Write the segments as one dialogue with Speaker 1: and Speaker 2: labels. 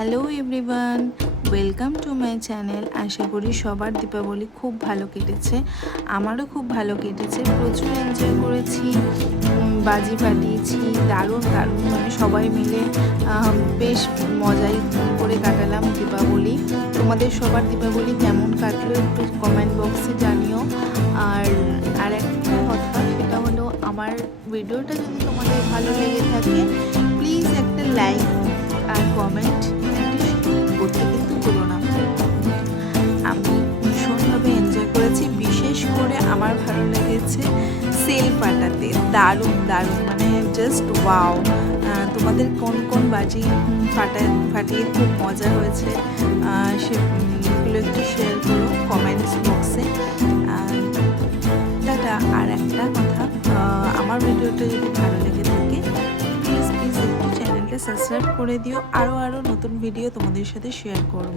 Speaker 1: Hello everyone, welcome to my channel. আশা করি সবার দীপাবলি খুব ভালো কেটেছে। আমারও খুব ভালো কেটেছে। প্রচুর এনজয় করেছি। বাজি ফাটিয়েছি। দারুণ দারুণ। মানে সবাই মিলে বেশ মজাই করে কাটালাম দীপাবলি। তোমাদের সবার দীপাবলি কেমন কাটলো একটু কমেন্ট বক্সে জানিও। আর আর একটা কথা, সেটা হলো, আমার ভিডিওটা যদি তোমাদের ভালো লেগে থাকে প্লিজ একটা লাইক দারুণ দারুণ। মানে জাস্ট ওয়াও তোমাদের কোন কোন বাজি ফাটা ফাটিয়ে খুব মজা হয়েছে সেগুলো একটু শেয়ার করো কমেন্টস বক্সে টাটা, আর একটা কথা আমার ভিডিওটা যদি ভালো লেগে থাকে প্লিজ প্লিজ একটু চ্যানেলটা সাবস্ক্রাইব করে দিও। আরও আরও নতুন ভিডিও তোমাদের সাথে শেয়ার করব।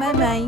Speaker 1: Bye bye